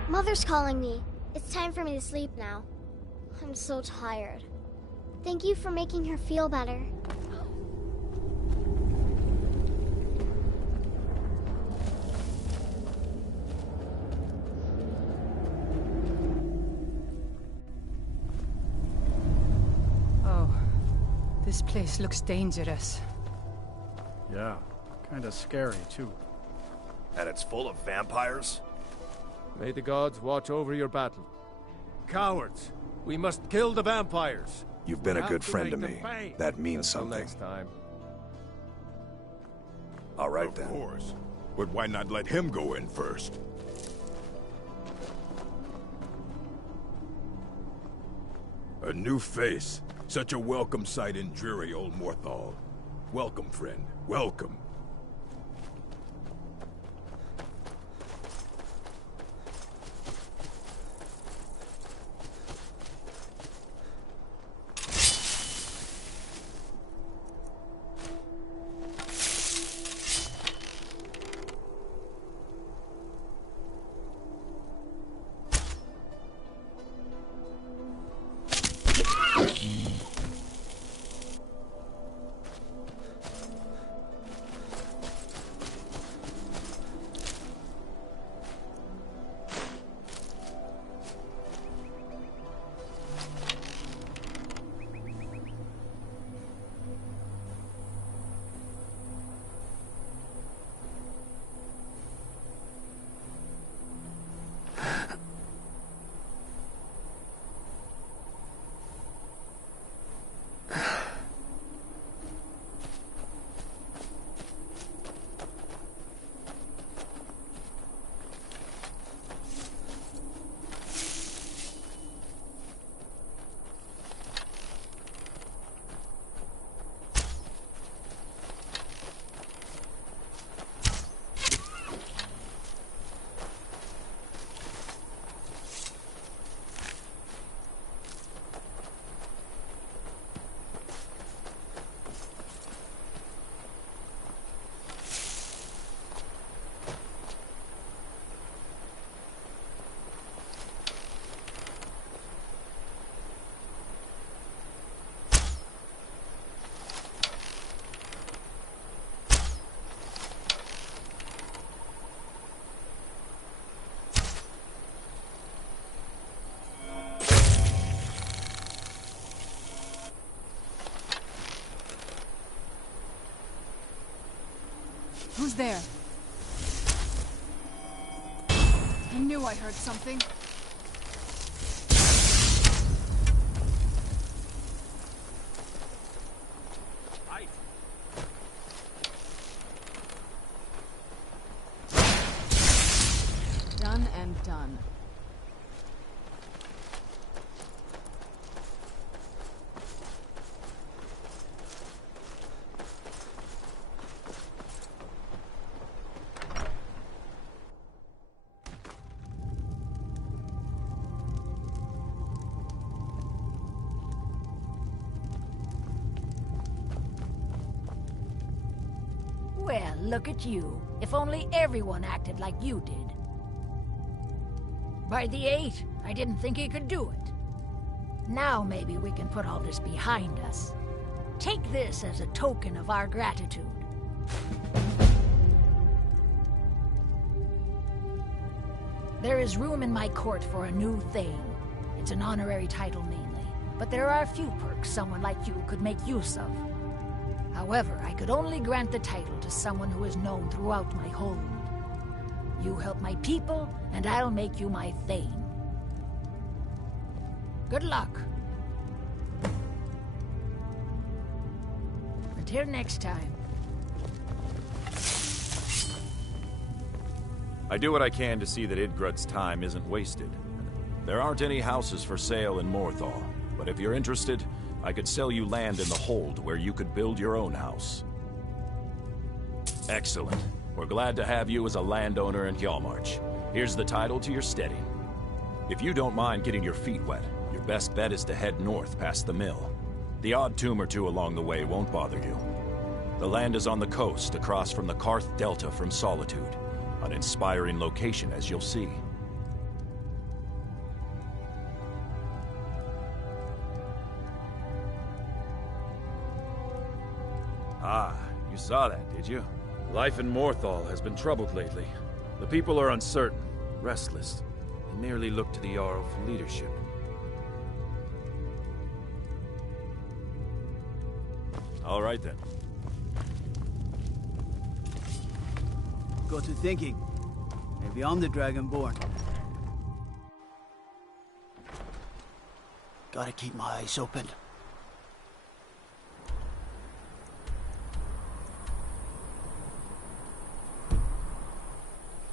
Mother's calling me. It's time for me to sleep now. I'm so tired. Thank you for making her feel better. Oh, this place looks dangerous. Yeah, kinda scary, too. And it's full of vampires? May the gods watch over your battle. Cowards! We must kill the vampires! You've been a good friend to me. That means Until something. next time. All right, then. Of course. But why not let him go in first? A new face. Such a welcome sight in dreary old Morthal. Welcome, friend. Welcome. Who's there? I knew I heard something. Done and done. Well, look at you. If only everyone acted like you did. By the 8, I didn't think he could do it. Now maybe we can put all this behind us. Take this as a token of our gratitude. There is room in my court for a new Thane. It's an honorary title mainly, but there are a few perks someone like you could make use of. However, I could only grant the title to someone who is known throughout my hold. You help my people, and I'll make you my Thane. Good luck. Until next time. I do what I can to see that Idgrud's time isn't wasted. There aren't any houses for sale in Morthal, but if you're interested, I could sell you land in the hold where you could build your own house. Excellent. We're glad to have you as a landowner in Hjalmarch. Here's the title to your steading. If you don't mind getting your feet wet, your best bet is to head north past the mill. The odd tomb or two along the way won't bother you. The land is on the coast, across from the Karth Delta from Solitude. An inspiring location, as you'll see. Ah, you saw that, did you? Life in Morthal has been troubled lately. The people are uncertain, restless. They merely look to the Jarl for leadership. All right, then. Got to thinking. Maybe I'm the Dragonborn. Gotta keep my eyes open.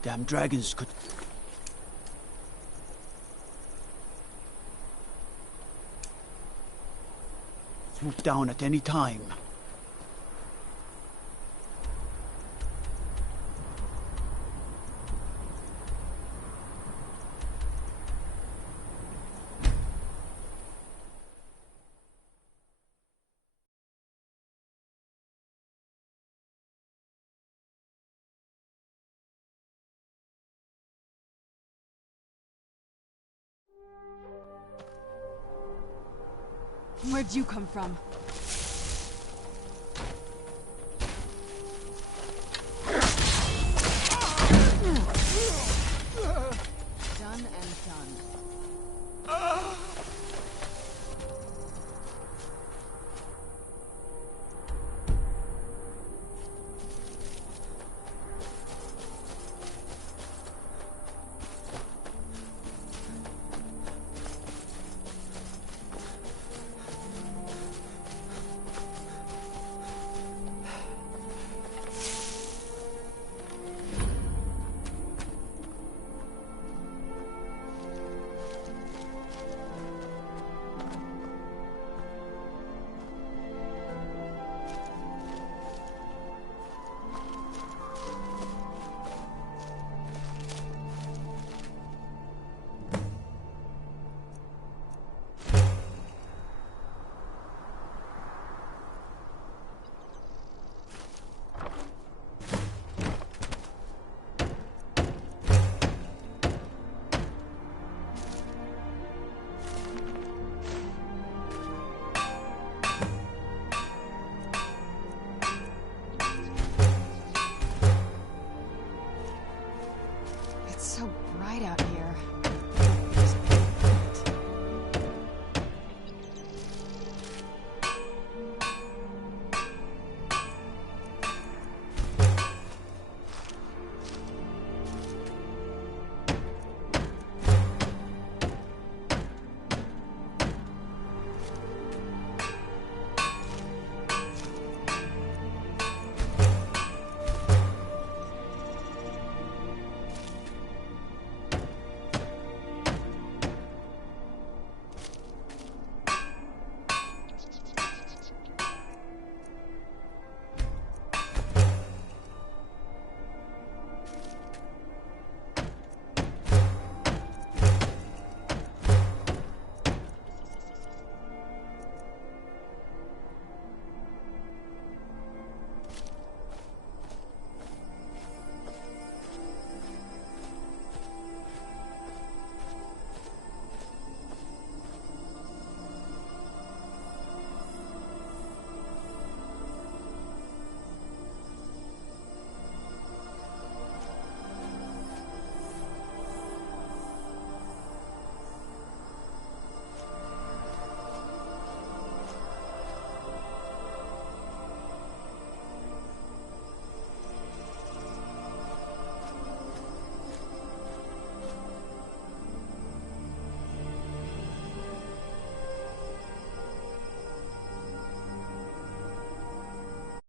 Damn dragons could... swoop down at any time. Where'd you come from? Done and done. It's so bright out here.